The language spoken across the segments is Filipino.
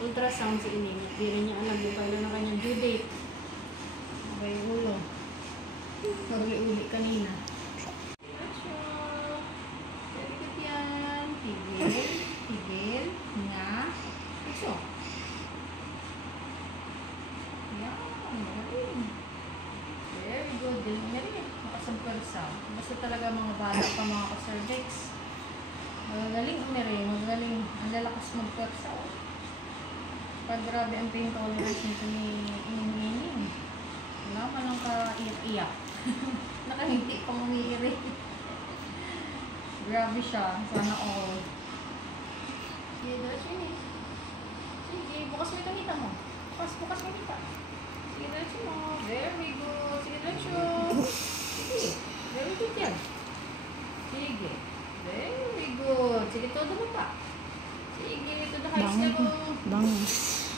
ultrasound si Ining. At di rin niya alam yung kailan ng kanyang due date. Okay, ulo. Naguli-uli kanina. Very good yan. Tigil. Tigil. Nga. Iso. Yan. Magaling. Very good. Galing na rin. Makasampursa. Basta talaga mga bata pa mga ka-cervix. Magaling na rin. Magaling. Ang lalakas magpursa. Pag grabe ang pain tolerance nito ni Ining. Wala man lang ka-iyak-iyak. Nakangiti pang umiiri. Grabe siya. Sana all. Sige, that's it. Sige, bukas mo itong kita mo. Bukas mo kita. Sige, that's it mo. Very good. Sige, that's it. Sige. Very good yan. Sige. Very good. Sige, todo mo pa. Sige, to the highest level. Bangus.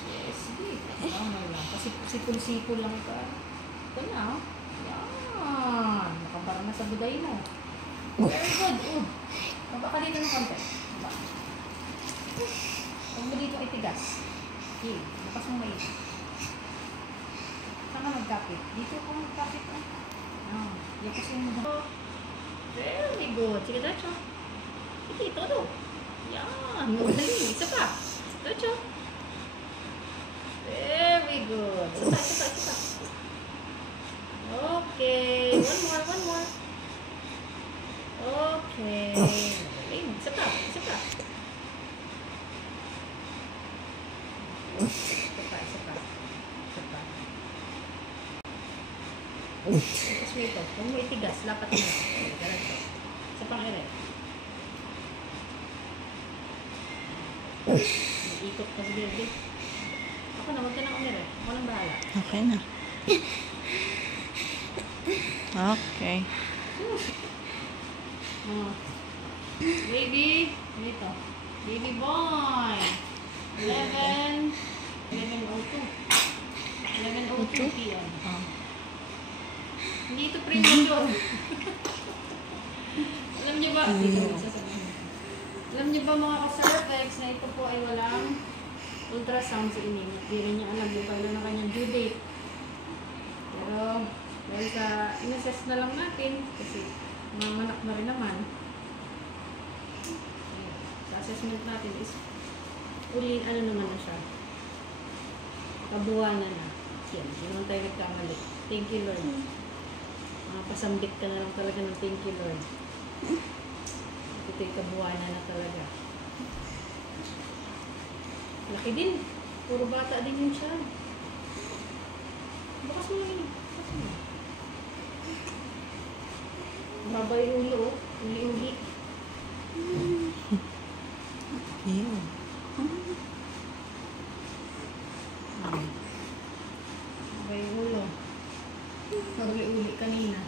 Yes, sige. Bangus lang. Kasi sipol-sipol lang ka. Ito na, oh. Yan. Nakabara na sa buday mo. Very good. Baba ka dito ng konti. Baba. Huwag mo dito itigas. Okay. Lakas mo mait. Saan ka magkapit? Dito ka magkapit. Yan. Yapasin mo. Very good. Sige, Dacho. Sige, todo. Yan. Magaling. Isa pa. Dacho. Very good. Isa. Okay. One more. Okay. Magaling. Isa pa. Isa pa. Tapos may ito. Huwag mo itigas. Lapat mo. Ganito. Isa pang ere. Ikot ka sa bebe. Ako na. Huwag ka na umire. Ako nang bahala. Okay na. Okay. Baby. Dito. Baby boy. 11:02 p.m. Hindi ito premature. Alam niyo ba? Alam niyo ba mga ka-cervix na ito po ay walang ultrasound si Ining. At di rin niya alam yung kailan ng kanyang due date. Pero dahil sa in-assess na lang natin kasi mamanak na rin naman. Sa assessment natin is uli ano naman na siya. Kabuwanan na. Yan. Hindi naman tayo nagkamali. Thank you, Lord. Pasambit ka na lang talaga ng thank you, Lord. Ito'y kabuwanan na talaga. Laki din. Puro bata din yun siya. Bukas mo yun. Babay ulo. Uli-uli. Ew. Babay ulo. Uli-uli kanina.